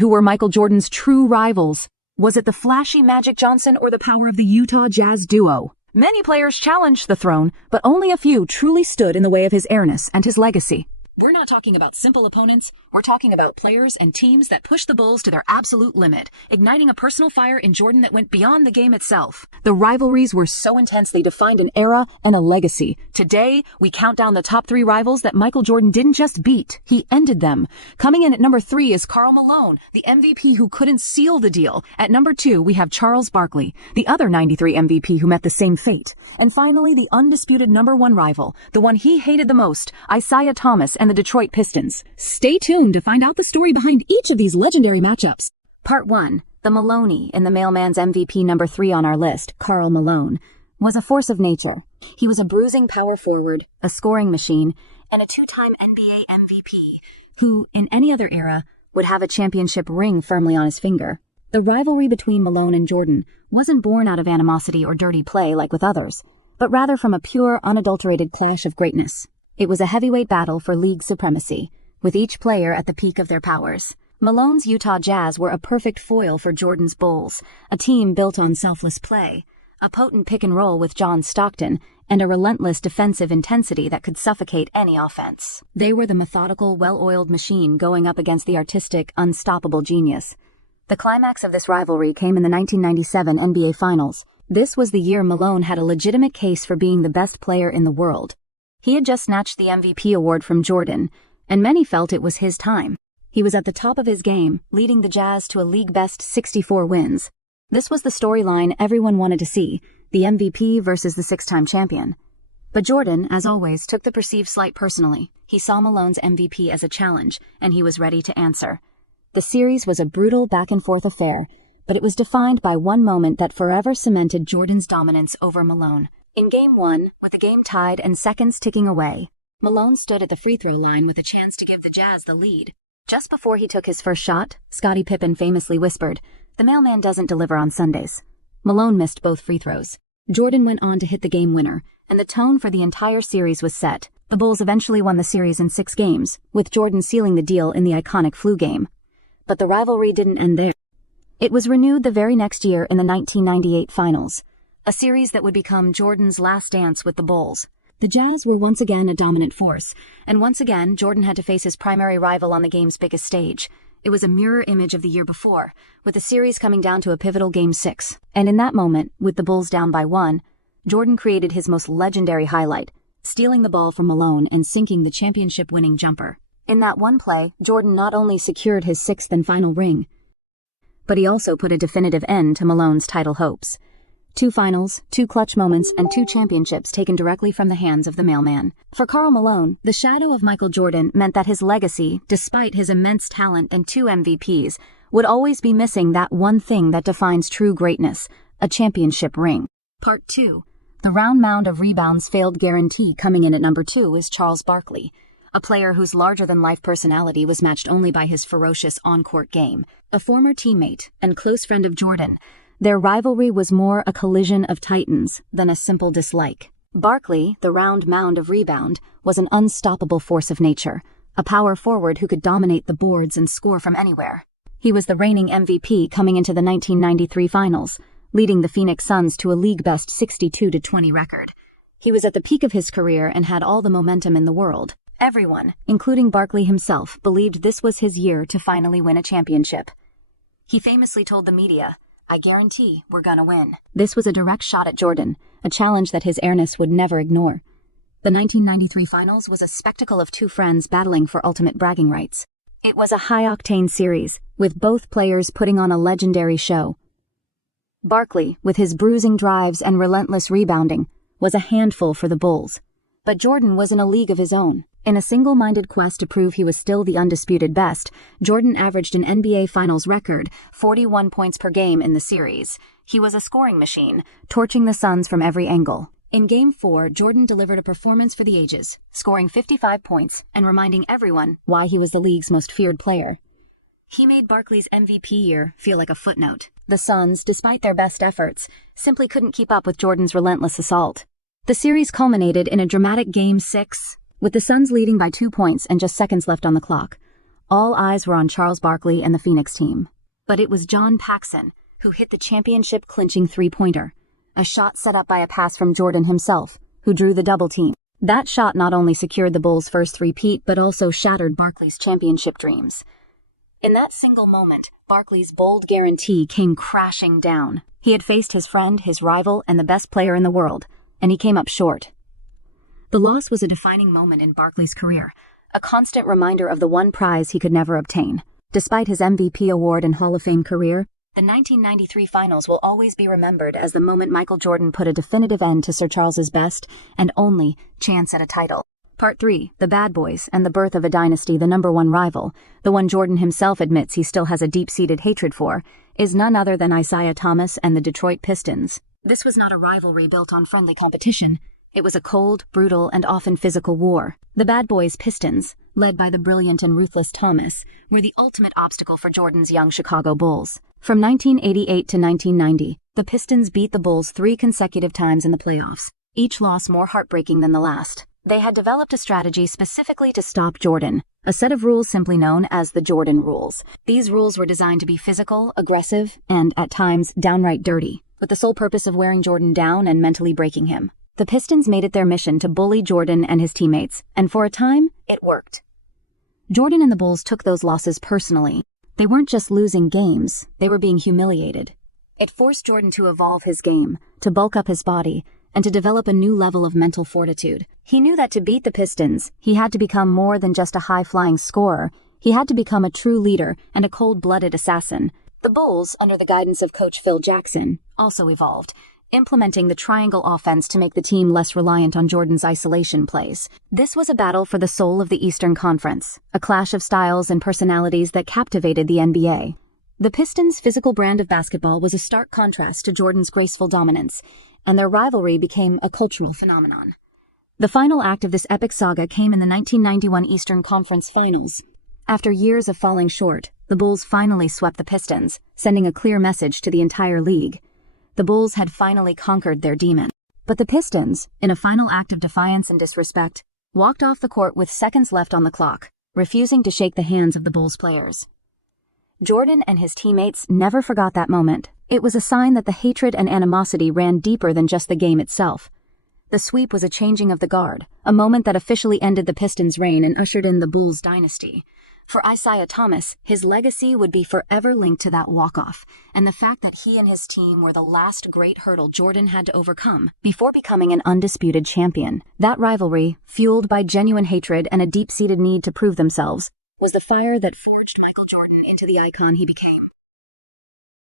Who were Michael Jordan's true rivals? Was it the flashy Magic Johnson or the power of the Utah Jazz duo? Many players challenged the throne, but only a few truly stood in the way of his airness and his legacy. We're not talking about simple opponents. We're talking about players and teams that pushed the Bulls to their absolute limit, igniting a personal fire in Jordan that went beyond the game itself. The rivalries were so intense they defined an era and a legacy. Today, we count down the top 3 rivals that Michael Jordan didn't just beat, he ended them. Coming in at number 3 is Karl Malone, the MVP who couldn't seal the deal. At number 2, we have Charles Barkley, the other '93 MVP who met the same fate. And finally, the undisputed number 1 rival, the one he hated the most, Isaiah Thomas and the Detroit Pistons. Stay tuned to find out the story behind each of these legendary matchups. Part 1. The Maloney in the mailman's MVP number 3 on our list, Karl Malone, was a force of nature. He was a bruising power forward, a scoring machine, and a 2-time NBA MVP who, in any other era, would have a championship ring firmly on his finger. The rivalry between Malone and Jordan wasn't born out of animosity or dirty play like with others, but rather from a pure, unadulterated clash of greatness. It was a heavyweight battle for league supremacy, with each player at the peak of their powers. Malone's Utah Jazz were a perfect foil for Jordan's Bulls, a team built on selfless play, a potent pick-and-roll with John Stockton, and a relentless defensive intensity that could suffocate any offense. They were the methodical, well-oiled machine going up against the artistic, unstoppable genius. The climax of this rivalry came in the 1997 NBA Finals. This was the year Malone had a legitimate case for being the best player in the world. He had just snatched the MVP award from Jordan, and many felt it was his time. He was at the top of his game, leading the Jazz to a league-best 64 wins. This was the storyline everyone wanted to see, the MVP versus the 6-time champion. But Jordan, as always, took the perceived slight personally. He saw Malone's MVP as a challenge, and he was ready to answer. The series was a brutal back-and-forth affair, but it was defined by one moment that forever cemented Jordan's dominance over Malone. In Game 1, with the game tied and seconds ticking away, Malone stood at the free-throw line with a chance to give the Jazz the lead. Just before he took his first shot, Scottie Pippen famously whispered, "The mailman doesn't deliver on Sundays." Malone missed both free throws. Jordan went on to hit the game winner, and the tone for the entire series was set. The Bulls eventually won the series in 6 games, with Jordan sealing the deal in the iconic flu game. But the rivalry didn't end there. It was renewed the very next year in the 1998 Finals, a series that would become Jordan's last dance with the Bulls. The Jazz were once again a dominant force, and once again Jordan had to face his primary rival on the game's biggest stage. It was a mirror image of the year before, with the series coming down to a pivotal Game 6. And in that moment, with the Bulls down by 1, Jordan created his most legendary highlight, stealing the ball from Malone and sinking the championship-winning jumper. In that one play, Jordan not only secured his 6th and final ring, but he also put a definitive end to Malone's title hopes. 2 finals, 2 clutch moments, and 2 championships taken directly from the hands of the mailman. For Karl Malone, the shadow of Michael Jordan meant that his legacy, despite his immense talent and 2 MVPs, would always be missing that one thing that defines true greatness, a championship ring. Part 2. The round mound of rebounds failed guarantee coming in at number 2 is Charles Barkley, a player whose larger-than-life personality was matched only by his ferocious on-court game. A former teammate and close friend of Jordan, their rivalry was more a collision of titans than a simple dislike. Barkley, the round mound of rebound, was an unstoppable force of nature, a power forward who could dominate the boards and score from anywhere. He was the reigning MVP coming into the 1993 Finals, leading the Phoenix Suns to a league-best 62-20 record. He was at the peak of his career and had all the momentum in the world. Everyone, including Barkley himself, believed this was his year to finally win a championship. He famously told the media, "I guarantee we're gonna win." This was a direct shot at Jordan, a challenge that His Airness would never ignore. The 1993 Finals was a spectacle of 2 friends battling for ultimate bragging rights. It was a high-octane series, with both players putting on a legendary show. Barkley, with his bruising drives and relentless rebounding, was a handful for the Bulls. But Jordan was in a league of his own. In a single-minded quest to prove he was still the undisputed best, Jordan averaged an NBA Finals record, 41 points per game in the series. He was a scoring machine, torching the Suns from every angle. In Game 4, Jordan delivered a performance for the ages, scoring 55 points and reminding everyone why he was the league's most feared player. He made Barkley's MVP year feel like a footnote. The Suns, despite their best efforts, simply couldn't keep up with Jordan's relentless assault. The series culminated in a dramatic Game 6, with the Suns leading by 2 points and just seconds left on the clock. All eyes were on Charles Barkley and the Phoenix team. But it was John Paxson who hit the championship-clinching three-pointer, a shot set up by a pass from Jordan himself, who drew the double team. That shot not only secured the Bulls' first three-peat, but also shattered Barkley's championship dreams. In that single moment, Barkley's bold guarantee came crashing down. He had faced his friend, his rival, and the best player in the world, and he came up short. The loss was a defining moment in Barkley's career, a constant reminder of the one prize he could never obtain. Despite his MVP award and Hall of Fame career, the 1993 Finals will always be remembered as the moment Michael Jordan put a definitive end to Sir Charles's best and only chance at a title. Part 3, The Bad Boys and the Birth of a Dynasty. The number one rival, the one Jordan himself admits he still has a deep-seated hatred for, is none other than Isaiah Thomas and the Detroit Pistons. This was not a rivalry built on friendly competition. It was a cold, brutal, and often physical war. The Bad Boys Pistons, led by the brilliant and ruthless Thomas, were the ultimate obstacle for Jordan's young Chicago Bulls. From 1988 to 1990, the Pistons beat the Bulls 3 consecutive times in the playoffs, each loss more heartbreaking than the last. They had developed a strategy specifically to stop Jordan, a set of rules simply known as the Jordan Rules. These rules were designed to be physical, aggressive, and, at times, downright dirty, with the sole purpose of wearing Jordan down and mentally breaking him. The Pistons made it their mission to bully Jordan and his teammates, and for a time, it worked. Jordan and the Bulls took those losses personally. They weren't just losing games, they were being humiliated. It forced Jordan to evolve his game, to bulk up his body, and to develop a new level of mental fortitude. He knew that to beat the Pistons, he had to become more than just a high-flying scorer. He had to become a true leader and a cold-blooded assassin. The Bulls, under the guidance of coach Phil Jackson, also evolved, implementing the triangle offense to make the team less reliant on Jordan's isolation plays. This was a battle for the soul of the Eastern Conference, a clash of styles and personalities that captivated the NBA. The Pistons' physical brand of basketball was a stark contrast to Jordan's graceful dominance, and their rivalry became a cultural phenomenon. The final act of this epic saga came in the 1991 Eastern Conference Finals. After years of falling short, the Bulls finally swept the Pistons, sending a clear message to the entire league. The Bulls had finally conquered their demon. But the Pistons, in a final act of defiance and disrespect, walked off the court with seconds left on the clock, refusing to shake the hands of the Bulls players. Jordan and his teammates never forgot that moment. It was a sign that the hatred and animosity ran deeper than just the game itself. The sweep was a changing of the guard, a moment that officially ended the Pistons' reign and ushered in the Bulls' dynasty. For Isaiah Thomas, his legacy would be forever linked to that walk-off, and the fact that he and his team were the last great hurdle Jordan had to overcome before becoming an undisputed champion. That rivalry, fueled by genuine hatred and a deep-seated need to prove themselves, was the fire that forged Michael Jordan into the icon he became.